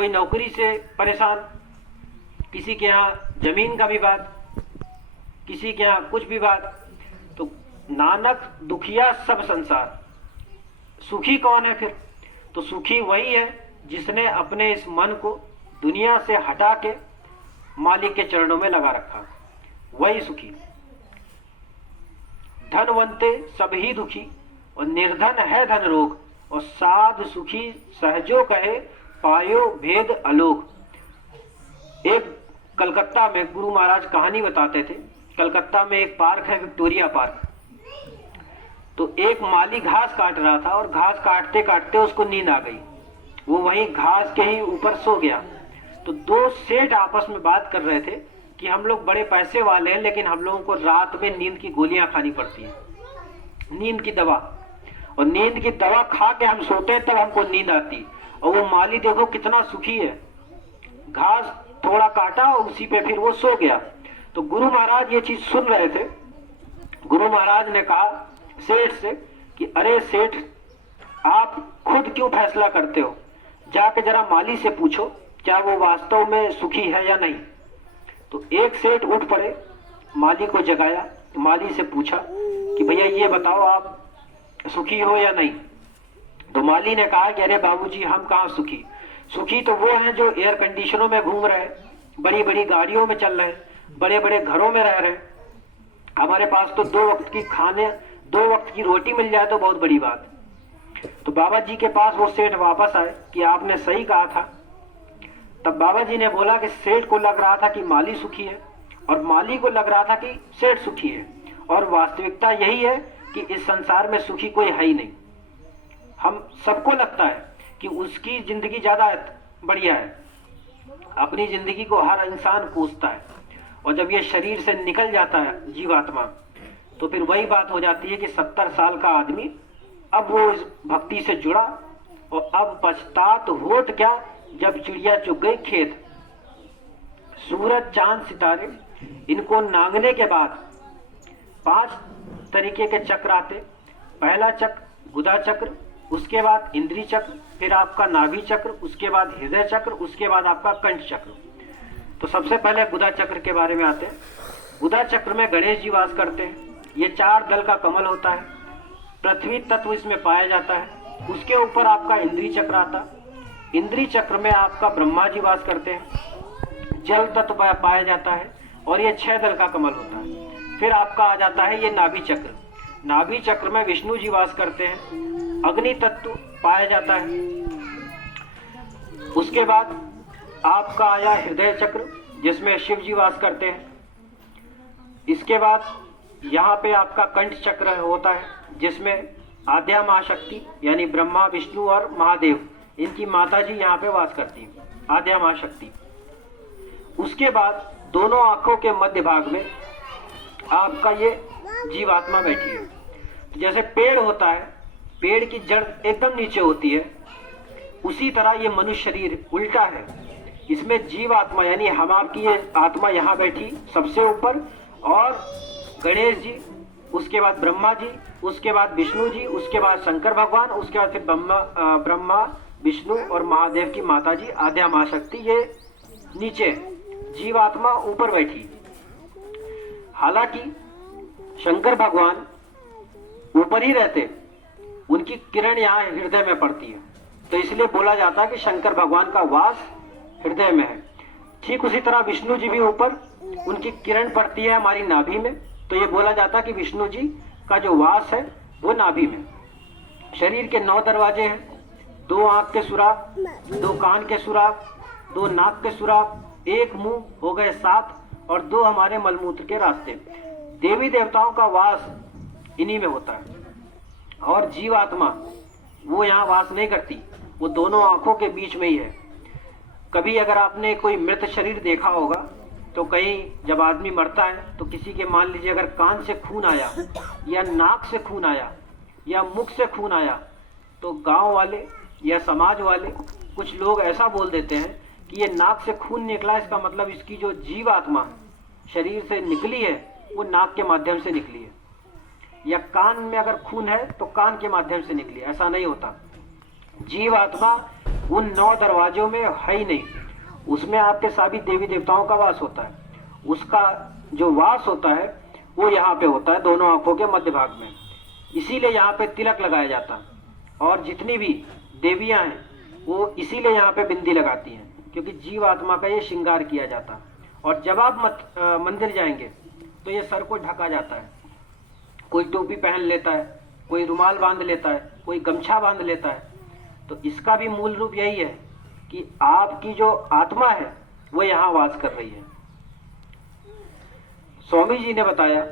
कोई नौकरी से परेशान, किसी के यहाँ जमीन का विवाद, किसी के यहाँ कुछ विवाद। तो नानक दुखिया सब संसार, सुखी कौन है फिर? तो सुखी वही है जिसने अपने इस मन को दुनिया से हटा के मालिक के चरणों में लगा रखा, वही सुखी। धनवंते सब ही दुखी और निर्धन है धन रोग, और साध सुखी सहजो कहे पायो भेद अलोक। एक कलकत्ता में गुरु महाराज कहानी बताते थे। कलकत्ता में एक पार्क है, विक्टोरिया पार्क। तो एक माली घास काट रहा था और घास काटते काटते उसको नींद आ गई। वो वहीं घास के ही ऊपर सो गया। तो दो सेठ आपस में बात कर रहे थे कि हम लोग बड़े पैसे वाले हैं, लेकिन हम लोगों को रात में नींद की गोलियां खानी पड़ती है, नींद की दवा, और नींद की दवा खा के हम सोते हैं तब हमको नींद आती। और वो माली देखो कितना सुखी है, घास थोड़ा काटा और उसी पे फिर वो सो गया। तो गुरु महाराज ये चीज सुन रहे थे। गुरु महाराज ने कहा सेठ से कि अरे सेठ, आप खुद क्यों फैसला करते हो? जाके जरा माली से पूछो क्या वो वास्तव में सुखी है या नहीं। तो एक सेठ उठ पड़े, माली को जगाया, माली से पूछा कि भैया ये बताओ आप सुखी हो या नहीं। तो माली ने कहा कि अरे बाबूजी, हम कहाँ सुखी। सुखी तो वो हैं जो एयर कंडीशनों में घूम रहे हैं, बड़ी बड़ी गाड़ियों में चल रहे हैं, बड़े बड़े घरों में रह रहे हैं। हमारे पास तो 2 वक्त की खाने, 2 वक्त की रोटी मिल जाए तो बहुत बड़ी बात। तो बाबा जी के पास वो सेठ वापस आए कि आपने सही कहा था। तब बाबा जी ने बोला कि सेठ को लग रहा था कि माली सुखी है, और माली को लग रहा था कि सेठ सुखी है, और वास्तविकता यही है कि इस संसार में सुखी कोई है ही नहीं। हम सबको लगता है कि उसकी जिंदगी ज्यादा बढ़िया है, अपनी जिंदगी को हर इंसान कोसता है, और जब ये शरीर से निकल जाता है जीवात्मा, तो फिर वही बात हो जाती है कि 70 साल का आदमी अब वो इस भक्ति से जुड़ा, और अब पछतात होत क्या जब चिड़िया चुग गई खेत। सूरज चांद सितारे इनको नांगने के बाद 5 तरीके के चक्र आते। पहला चक्र गुदा चक्र, उसके बाद इंद्री चक्र, फिर आपका नाभि चक्र, उसके बाद हृदय चक्र, उसके बाद आपका कंठ चक्र। तो सबसे पहले गुदा चक्र के बारे में आते हैं। गुदा चक्र में गणेश जी वास करते हैं। ये 4 दल का कमल होता है, पृथ्वी तत्व इसमें पाया जाता है। उसके ऊपर आपका इंद्री चक्र आता है। इंद्री चक्र में आपका ब्रह्मा जी वास करते हैं, जल तत्व पाया जाता है, और ये 6 दल का कमल होता है। फिर आपका आ जाता है ये नाभि चक्र। नाभि चक्र में विष्णु जी वास करते हैं, अग्नि तत्व पाया जाता है। उसके बाद आपका आया हृदय चक्र, जिसमें शिव जी वास करते हैं। इसके बाद यहाँ पे आपका कंठ चक्र होता है, जिसमें आद्या महाशक्ति यानी ब्रह्मा विष्णु और महादेव, इनकी माता जी यहाँ पे वास करती है, आद्या महाशक्ति। उसके बाद दोनों आंखों के मध्य भाग में आपका ये जीवात्मा बैठी है। तो जैसे पेड़ होता है, पेड़ की जड़ एकदम नीचे होती है, उसी तरह ये मनुष्य शरीर उल्टा है। इसमें जीवात्मा यानी हम आपकी ये आत्मा यहाँ बैठी सबसे ऊपर, और गणेश जी, उसके बाद ब्रह्मा जी, उसके बाद विष्णु जी, उसके बाद शंकर भगवान, उसके बाद फिर ब्रह्मा विष्णु और महादेव की माता जी आद्या महाशक्ति, ये नीचे, जीवात्मा ऊपर बैठी। हालांकि शंकर भगवान ऊपर ही रहते, उनकी किरण यहाँ हृदय में पड़ती है, तो इसलिए बोला जाता है कि शंकर भगवान का वास हृदय में है। ठीक उसी तरह विष्णु जी भी ऊपर, उनकी किरण पड़ती है हमारी नाभि में, तो ये बोला जाता है कि विष्णु जी का जो वास है वो नाभि में। शरीर के 9 दरवाजे हैं, 2 आंख के सुराख, 2 कान के सुराख, 2 नाक के सुराख, 1 मुंह, हो गए 7, और 2 हमारे मलमूत्र के रास्ते। देवी देवताओं का वास इन्हीं में होता है, और जीवात्मा वो यहाँ वास नहीं करती, वो दोनों आंखों के बीच में ही है। कभी अगर आपने कोई मृत शरीर देखा होगा, तो कहीं जब आदमी मरता है तो किसी के मान लीजिए अगर कान से खून आया, या नाक से खून आया, या मुख से खून आया, तो गांव वाले या समाज वाले कुछ लोग ऐसा बोल देते हैं कि ये नाक से खून निकला, इसका मतलब इसकी जो जीवात्मा शरीर से निकली है वो नाक के माध्यम से निकली है। या कान में अगर खून है तो कान के माध्यम से निकली, ऐसा नहीं होता। जीवात्मा उन 9 दरवाजों में है ही नहीं। उसमें आपके सभी देवी देवताओं का वास होता है। उसका जो वास होता है वो यहाँ पे होता है, दोनों आंखों के मध्य भाग में। इसीलिए यहाँ पे तिलक लगाया जाता है। और जितनी भी देवियां हैं वो इसीलिए यहाँ पे बिंदी लगाती हैं, क्योंकि जीव आत्मा का ये श्रृंगार किया जाता है। और जब आप मंदिर जाएंगे तो ये सर को ढका जाता है। कोई टोपी पहन लेता है, कोई रुमाल बांध लेता है, कोई गमछा बांध लेता है। तो इसका भी मूल रूप यही है कि आपकी जो आत्मा है वो यहाँ वास कर रही है। स्वामी जी ने बताया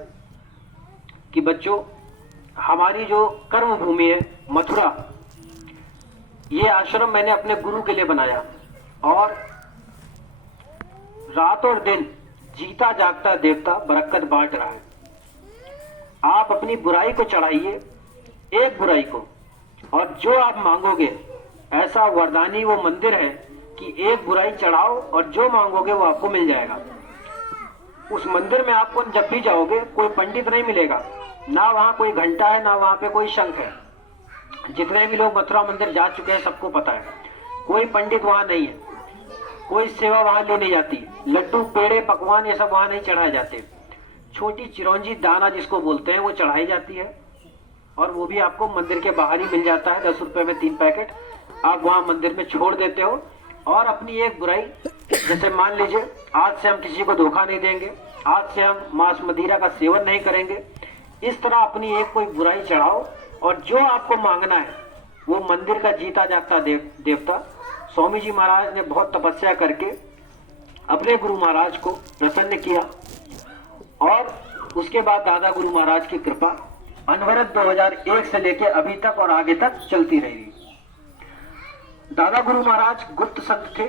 कि बच्चों, हमारी जो कर्म भूमि है मथुरा, ये आश्रम मैंने अपने गुरु के लिए बनाया और रात और दिन जीता जागता देवता बरकत बांट रहा है। आप अपनी बुराई को चढ़ाइए, एक बुराई को, और जो आप मांगोगे, ऐसा वरदानी वो मंदिर है कि एक बुराई चढ़ाओ और जो मांगोगे वो आपको मिल जाएगा। उस मंदिर में आपको जब भी जाओगे कोई पंडित नहीं मिलेगा, ना वहां कोई घंटा है, ना वहां पे कोई शंख है। जितने भी लोग मथुरा मंदिर जा चुके हैं सबको पता है, कोई पंडित वहां नहीं है, कोई सेवा वहां ले नहीं जाती, लड्डू पेड़े पकवान ये सब वहां नहीं चढ़ाए जाते। छोटी चिरौंजी दाना जिसको बोलते हैं वो चढ़ाई जाती है, और वो भी आपको मंदिर के बाहर ही मिल जाता है। 10 रुपए में 3 पैकेट आप वहां मंदिर में छोड़ देते हो और अपनी एक बुराई, जैसे मान लीजिए आज से हम किसी को धोखा नहीं देंगे, आज से हम मांस मदिरा का सेवन नहीं करेंगे, इस तरह अपनी एक कोई बुराई चढ़ाओ और जो आपको मांगना है वो मंदिर का जीता जागता देवता स्वामी जी महाराज ने बहुत तपस्या करके अपने गुरु महाराज को प्रसन्न किया। और उसके बाद दादा गुरु महाराज की कृपा अनवरत 2001 से लेके अभी तक और आगे तक चलती रही। दादा गुरु महाराज गुप्त संत थे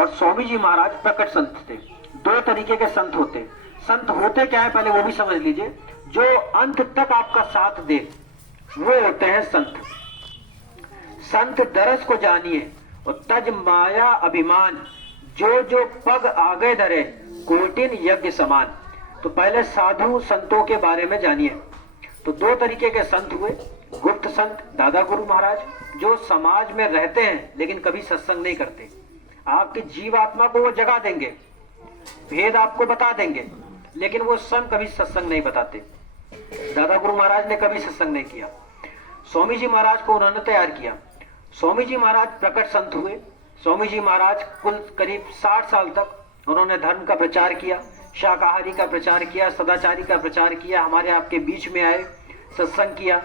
और स्वामी जी महाराज प्रकट संत थे। 2 तरीके के संत होते। संत होते क्या है पहले वो भी समझ लीजिए। जो अंत तक आपका साथ दे वो होते हैं संत। संत दरस को जानिए और तज माया अभिमान, जो जो पग आगे धरे कोटिन यज्ञ समान। तो पहले साधु संतों के बारे में जानिए। तो 2 तरीके के संत हुए। गुप्त संत दादा गुरु महाराज, जो समाज में रहते हैं लेकिन कभी सत्संग नहीं करते। आपकी जीवात्मा को वो जगा देंगे, भेद आपको बता देंगे, लेकिन वो स्वयं कभी सत्संग नहीं बताते। दादा गुरु महाराज ने कभी सत्संग नहीं किया। स्वामी जी महाराज को उन्होंने तैयार किया। स्वामी जी महाराज प्रकट संत हुए। स्वामी जी महाराज कुल करीब 60 साल तक उन्होंने धर्म का प्रचार किया, शाकाहारी का प्रचार किया, सदाचारी का प्रचार किया, हमारे आपके बीच में आए, सत्संग किया।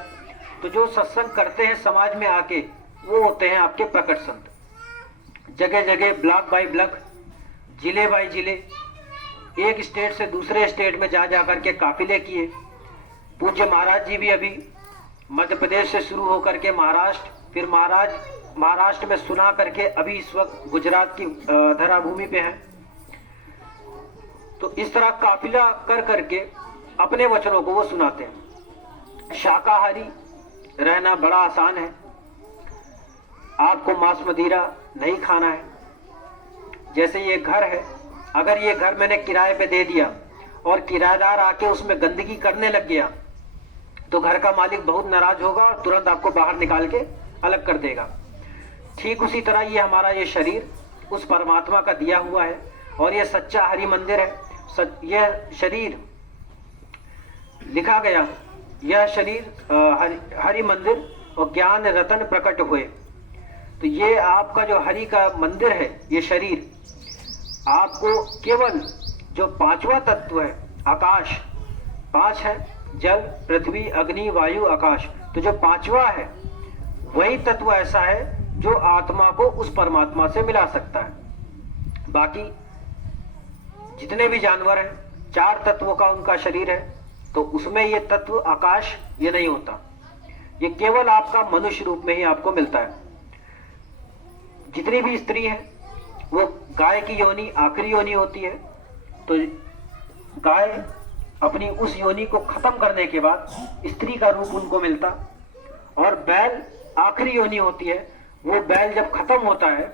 तो जो सत्संग करते हैं समाज में आके वो होते हैं आपके प्रकट संत। जगह जगह, ब्लॉक बाय ब्लॉक, जिले बाय जिले, एक स्टेट से दूसरे स्टेट में जा जा करके काफिले किए। पूज्य महाराज जी भी अभी मध्य प्रदेश से शुरू होकर के महाराष्ट्र, फिर महाराष्ट्र में सुना करके अभी इस वक्त गुजरात की धरा भूमि पे हैं। तो इस तरह काफिला कर करके अपने वचनों को वो सुनाते हैं। शाकाहारी रहना बड़ा आसान है। आपको मांस मदिरा नहीं खाना है। जैसे ये घर है, अगर ये घर मैंने किराए पे दे दिया और किराएदार आके उसमें गंदगी करने लग गया तो घर का मालिक बहुत नाराज होगा और तुरंत आपको बाहर निकाल के अलग कर देगा। ठीक उसी तरह ये हमारा ये शरीर उस परमात्मा का दिया हुआ है और ये सच्चा हरि मंदिर है। यह शरीर लिखा गया, यह शरीर हरि मंदिर और ज्ञान रतन प्रकट हुए। तो ये आपका जो हरि का मंदिर है, ये शरीर आपको केवल जो 5वां तत्व है आकाश, 5 है जल पृथ्वी अग्नि वायु आकाश, तो जो 5वां है वही तत्व ऐसा है जो आत्मा को उस परमात्मा से मिला सकता है। बाकी जितने भी जानवर हैं 4 तत्वों का उनका शरीर है, तो उसमें ये तत्व आकाश ये नहीं होता। ये केवल आपका मनुष्य रूप में ही आपको मिलता है। जितनी भी स्त्री है वो गाय की योनि आखिरी योनि होती है। तो गाय अपनी उस योनि को खत्म करने के बाद स्त्री का रूप उनको मिलता, और बैल आखिरी योनि होती है। वो बैल जब खत्म होता है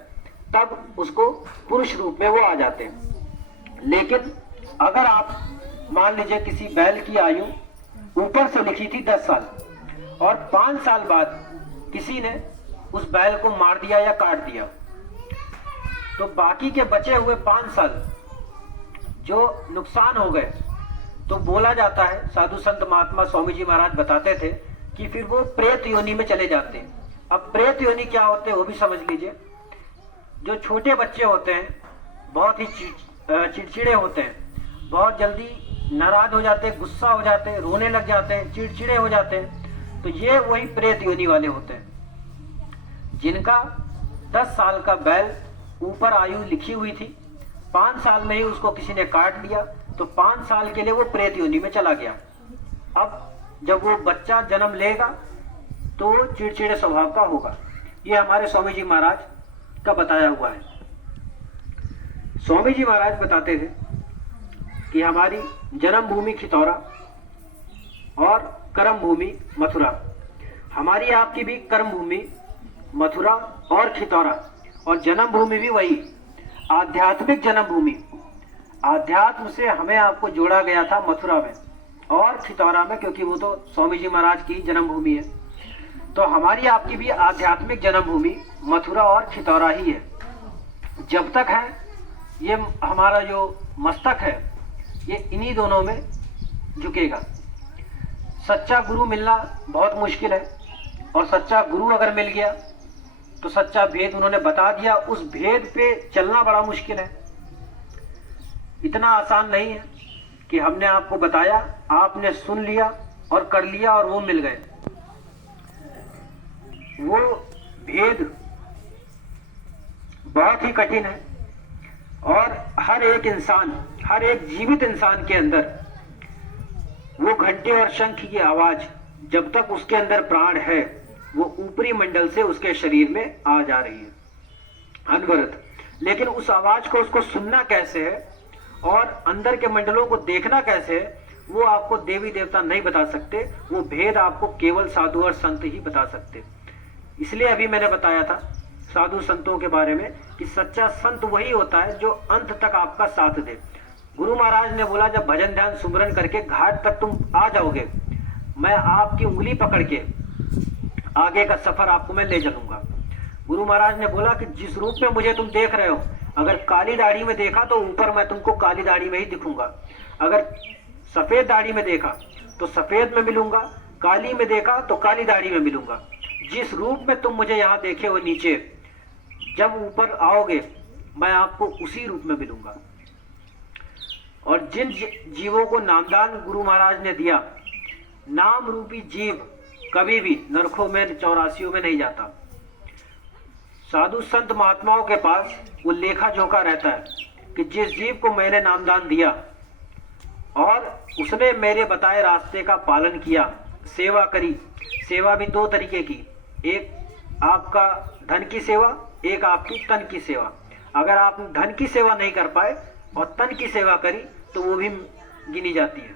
तब उसको पुरुष रूप में वो आ जाते हैं। लेकिन अगर आप मान लीजिए किसी बैल की आयु ऊपर से लिखी थी 10 साल और 5 साल बाद किसी ने उस बैल को मार दिया या काट दिया, तो बाकी के बचे हुए 5 साल जो नुकसान हो गए, तो बोला जाता है, साधु संत महात्मा स्वामी जी महाराज बताते थे कि फिर वो प्रेत योनि में चले जाते हैं। अब प्रेत योनि क्या होते हैं वो भी समझ लीजिए। जो छोटे बच्चे होते हैं बहुत ही चिड़चिड़े होते हैं, बहुत जल्दी नाराज हो जाते हैं, गुस्सा हो जाते हैं, रोने लग जाते हैं, चिड़चिड़े हो जाते हैं, तो ये वही प्रेत योनि वाले होते हैं। जिनका 10 साल का बैल ऊपर आयु लिखी हुई थी, 5 साल में ही उसको किसी ने काट लिया, तो 5 साल के लिए वो प्रेत योनि में चला गया। अब जब वो बच्चा जन्म लेगा तो चिड़चिड़े स्वभाव का होगा। ये हमारे स्वामी जी महाराज का बताया हुआ है। स्वामी जी महाराज बताते थे कि हमारी जन्म भूमि खितौरा और कर्म भूमि मथुरा, हमारी आपकी भी कर्म भूमि मथुरा और खितौरा, और जन्म भूमि भी वही आध्यात्मिक जन्म भूमि। आध्यात्म से हमें आपको जोड़ा गया था मथुरा में और खितौरा में, क्योंकि वो तो स्वामी जी महाराज की जन्म भूमि है। तो हमारी आपकी भी आध्यात्मिक जन्म भूमि मथुरा और खितौरा ही है। जब तक है ये हमारा जो मस्तक है ये इन्हीं दोनों में झुकेगा। सच्चा गुरु मिलना बहुत मुश्किल है, और सच्चा गुरु अगर मिल गया तो सच्चा भेद उन्होंने बता दिया, उस भेद पे चलना बड़ा मुश्किल है। इतना आसान नहीं है कि हमने आपको बताया, आपने सुन लिया और कर लिया और वो मिल गए। वो भेद बहुत ही कठिन है, और हर एक इंसान, हर एक जीवित इंसान के अंदर वो घंटे और शंख की आवाज जब तक उसके अंदर प्राण है वो ऊपरी मंडल से उसके शरीर में आ जा रही है अनवरत। लेकिन उस आवाज को उसको सुनना कैसे है और अंदर के मंडलों को देखना कैसे है वो आपको देवी देवता नहीं बता सकते। वो भेद आपको केवल साधु और संत ही बता सकते। इसलिए अभी मैंने बताया था साधु संतों के बारे में कि सच्चा संत वही होता है जो अंत तक आपका साथ दे। गुरु महाराज ने बोला जब भजन ध्यान सुमरन करके घाट तक तुम आ जाओगे, मैं आपकी उंगली पकड़ के आगे का सफर आपको मैं ले चलूंगा। गुरु महाराज ने बोला कि जिस रूप में मुझे तुम देख रहे हो, अगर काली दाढ़ी में देखा तो ऊपर मैं तुमको काली दाढ़ी में ही दिखूंगा, अगर सफेद दाढ़ी में देखा तो सफेद में मिलूंगा, काली में देखा तो काली दाढ़ी में मिलूंगा। जिस रूप में तुम मुझे यहाँ देखे हो नीचे, जब ऊपर आओगे मैं आपको उसी रूप में मिलूंगा। और जिन जीवों को नामदान गुरु महाराज ने दिया, नाम रूपी जीव कभी भी नरकों में 84 में नहीं जाता। साधु संत महात्माओं के पास वो लेखा जोखा रहता है कि जिस जीव को मैंने नामदान दिया और उसने मेरे बताए रास्ते का पालन किया, सेवा करी। सेवा भी 2 तरीके की, एक आपका धन की सेवा, एक आपकी तन की सेवा। अगर आप धन की सेवा नहीं कर पाए और तन की सेवा करी तो वो भी गिनी जाती है।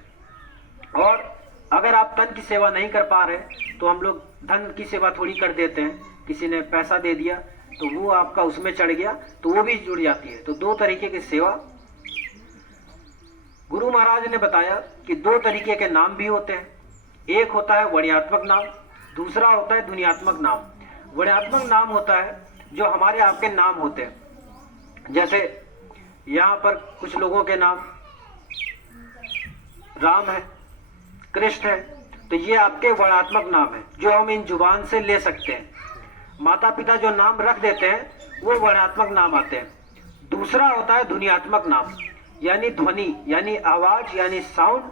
और अगर आप तन की सेवा नहीं कर पा रहे तो हम लोग धन की सेवा थोड़ी कर देते हैं, किसी ने पैसा दे दिया तो वो आपका उसमें चढ़ गया तो वो भी जुड़ जाती है। तो 2 तरीके की सेवा। गुरु महाराज ने बताया कि 2 तरीके के नाम भी होते हैं, एक होता है वर्ण्यात्मक नाम, दूसरा होता है ध्वन्यात्मक नाम। वर्ण्यात्मक नाम होता है जो हमारे आपके नाम होते हैं। जैसे यहाँ पर कुछ लोगों के नाम राम है, कृष्ण है, तो ये आपके वर्णात्मक नाम है जो हम इन जुबान से ले सकते हैं। माता पिता जो नाम रख देते हैं वो वर्णात्मक नाम आते हैं। दूसरा होता है ध्वन्यात्मक नाम, यानी ध्वनि, यानी आवाज, यानी साउंड।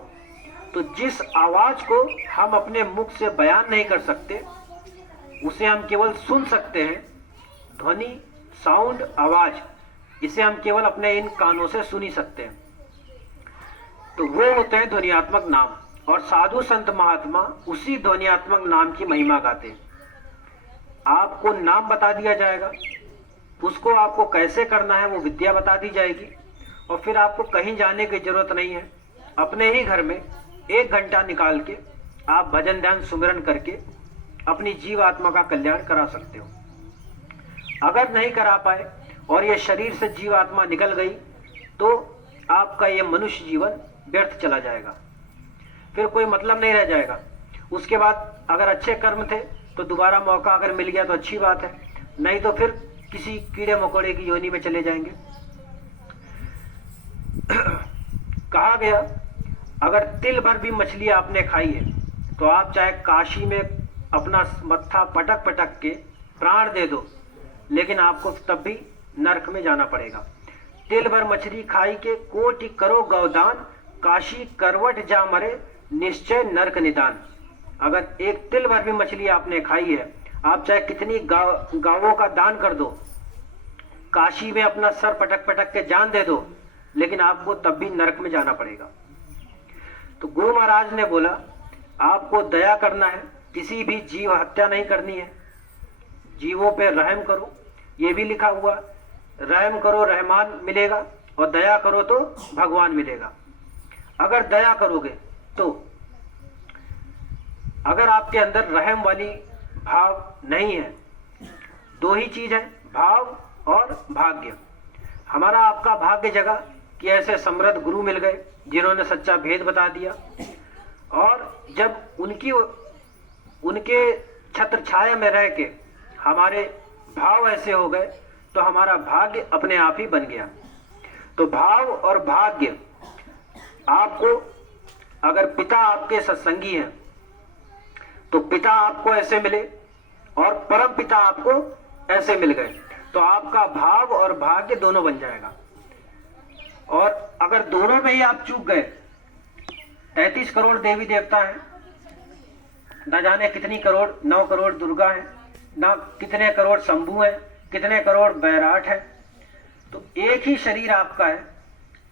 तो जिस आवाज को हम अपने मुख से बयान नहीं कर सकते उसे हम केवल सुन सकते हैं। ध्वनि, साउंड, आवाज, इसे हम केवल अपने इन कानों से सुन ही सकते हैं। तो वो होते हैं ध्वन्यात्मक नाम। और साधु संत महात्मा उसी ध्वन्यात्मक नाम की महिमा गाते हैं। आपको नाम बता दिया जाएगा, उसको आपको कैसे करना है वो विद्या बता दी जाएगी, और फिर आपको कहीं जाने की जरूरत नहीं है। अपने ही घर में 1 घंटा निकाल के आप भजन ध्यान सुमिरन करके अपनी जीवात्मा का कल्याण करा सकते हो। अगर नहीं करा पाए और ये शरीर से जीवात्मा निकल गई तो आपका ये मनुष्य जीवन व्यर्थ चला जाएगा, फिर कोई मतलब नहीं रह जाएगा। उसके बाद अगर अच्छे कर्म थे तो दोबारा मौका अगर मिल गया तो अच्छी बात है, नहीं तो फिर किसी कीड़े मकोड़े की योनि में चले जाएंगे। कहा गया अगर तिल भर भी मछली आपने खाई है तो आप चाहे काशी में अपना मत्था पटक पटक के प्राण दे दो, लेकिन आपको तब भी नरक में जाना पड़ेगा। तिल भर मछली खाई के कोटि करो गौदान, काशी करवट जा मरे निश्चय नरक निदान। अगर एक तिल भर भी मछली आपने खाई है, आप चाहे कितनी गांवों का दान कर दो, काशी में अपना सर पटक पटक के जान दे दो, लेकिन आपको तब भी नरक में जाना पड़ेगा। तो गुरु महाराज ने बोला आपको दया करना है, किसी भी जीव हत्या नहीं करनी है, जीवों पे रहम करो। ये भी लिखा हुआ रहम करो रहमान मिलेगा और दया करो तो भगवान मिलेगा। अगर दया करोगे तो, अगर आपके अंदर रहम वाली भाव नहीं है, दो ही चीज है, भाव और भाग्य। हमारा आपका भाग्य जगा कि ऐसे समृद्ध गुरु मिल गए जिन्होंने सच्चा भेद बता दिया, और जब उनके छत्र छाया में रह के हमारे भाव ऐसे हो गए तो हमारा भाग्य अपने आप ही बन गया। तो भाव और भाग्य आपको, अगर पिता आपके सत्संगी हैं तो पिता आपको ऐसे मिले और परम पिता आपको ऐसे मिल गए, तो आपका भाव और भाग्य दोनों बन जाएगा। और अगर दोनों में ही आप चूक गए, 33 करोड़ देवी देवता हैं, न जाने कितनी करोड़, 9 करोड़ दुर्गा हैं, ना कितने करोड़ शंभू हैं, कितने करोड़ बैराट हैं, तो एक ही शरीर आपका है,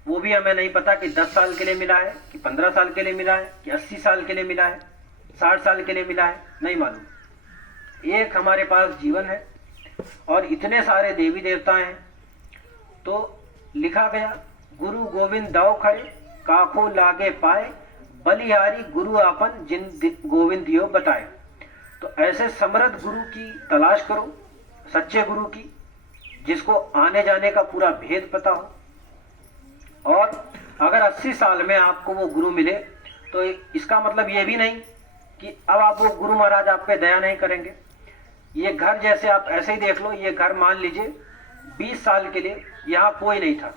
वो भी हमें नहीं पता कि 10 साल के लिए मिला है कि 15 साल के लिए मिला है कि 80 साल के लिए मिला है, 60 साल के लिए मिला है, नहीं मालूम। एक हमारे पास जीवन है और इतने सारे देवी देवता हैं। तो लिखा गया गुरु गोविंद दाव खड़े, काको लागे पाए, बलिहारी गुरु आपन जिन गोविंद दियो बताए। तो ऐसे समृद्ध गुरु की तलाश करो, सच्चे गुरु की, जिसको आने जाने का पूरा भेद पता हो। और अगर 80 साल में आपको वो गुरु मिले तो इसका मतलब ये भी नहीं कि अब आप वो गुरु महाराज आप पे दया नहीं करेंगे। ये घर जैसे आप ऐसे ही देख लो, ये घर मान लीजिए 20 साल के लिए यहाँ कोई नहीं था,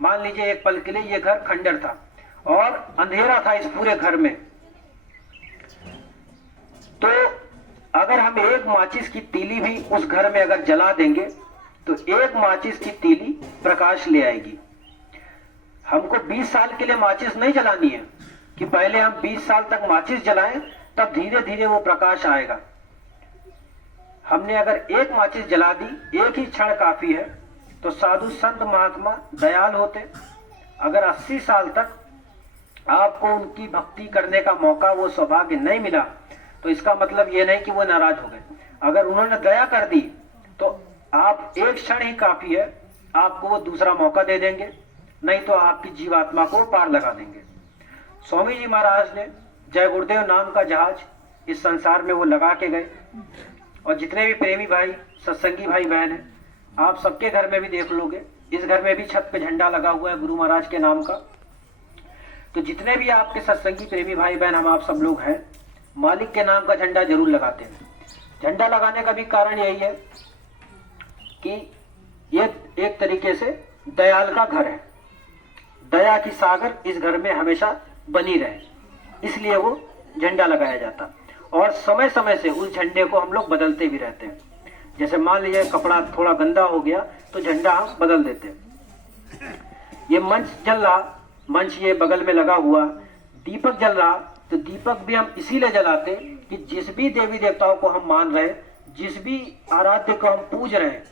मान लीजिए एक पल के लिए ये घर खंडर था और अंधेरा था इस पूरे घर में, तो अगर हम एक माचिस की तीली भी उस घर में अगर जला देंगे तो एक माचिस की तीली प्रकाश ले आएगी। हमको 20 साल के लिए माचिस नहीं जलानी है कि पहले हम 20 साल तक माचिस जलाएं तब धीरे धीरे वो प्रकाश आएगा। हमने अगर एक माचिस जला दी, एक ही क्षण काफी है। तो साधु संत महात्मा दयाल होते, अगर 80 साल तक आपको उनकी भक्ति करने का मौका, वो सौभाग्य नहीं मिला, तो इसका मतलब ये नहीं कि वो नाराज हो गए। अगर उन्होंने दया कर दी तो आप एक क्षण ही काफी है, आपको वो दूसरा मौका दे देंगे, नहीं तो आपकी जीवात्मा को पार लगा देंगे। स्वामी जी महाराज ने जय गुरुदेव नाम का जहाज इस संसार में वो लगा के गए, और जितने भी प्रेमी भाई सत्संगी भाई बहन हैं, आप सबके घर में भी देख लोगे, इस घर में भी छत पे झंडा लगा हुआ है गुरु महाराज के नाम का। तो जितने भी आपके सत्संगी प्रेमी भाई बहन हम आप सब लोग हैं, मालिक के नाम का झंडा जरूर लगाते हैं। झंडा लगाने का भी कारण यही है कि ये एक तरीके से दयाल का घर है, दया की सागर इस घर में हमेशा बनी रहे, इसलिए वो झंडा लगाया जाता। और समय समय से उस झंडे को हम लोग बदलते भी रहते हैं। जैसे मान लीजिए कपड़ा थोड़ा गंदा हो गया तो झंडा हम बदल देते हैं। ये मंच जल रहा, मंच ये बगल में लगा हुआ, दीपक जल रहा, तो दीपक भी हम इसीलिए जलाते कि जिस भी देवी देवताओं को हम मान रहे, जिस भी आराध्य को हम पूज रहे हैं,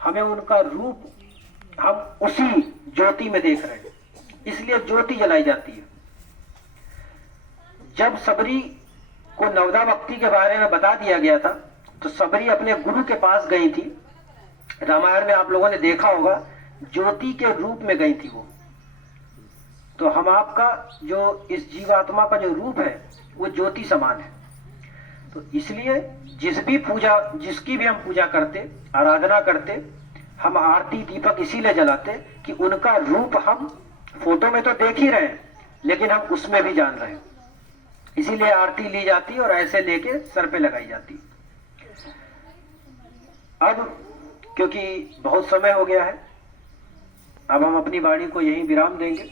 हमें उनका रूप हम उसी ज्योति में देख रहे हैं, इसलिए ज्योति जलाई जाती है। जब सबरी को नवदा भक्ति के बारे में बता दिया गया था तो सबरी अपने गुरु के पास गई थी। रामायण में आप लोगों ने देखा होगा, ज्योति के रूप में गई थी वो। तो हम आपका जो इस जीवात्मा का जो रूप है वो ज्योति समान है। तो इसलिए जिसकी भी हम पूजा करते, आराधना करते, हम आरती दीपक इसीलिए जलाते कि उनका रूप हम फोटो में तो देख ही रहे हैं, लेकिन हम उसमें भी जान रहे हैं, इसीलिए आरती ली जाती है और ऐसे लेके सर पे लगाई जाती है। अब क्योंकि बहुत समय हो गया है, अब हम अपनी वाणी को यहीं विराम देंगे।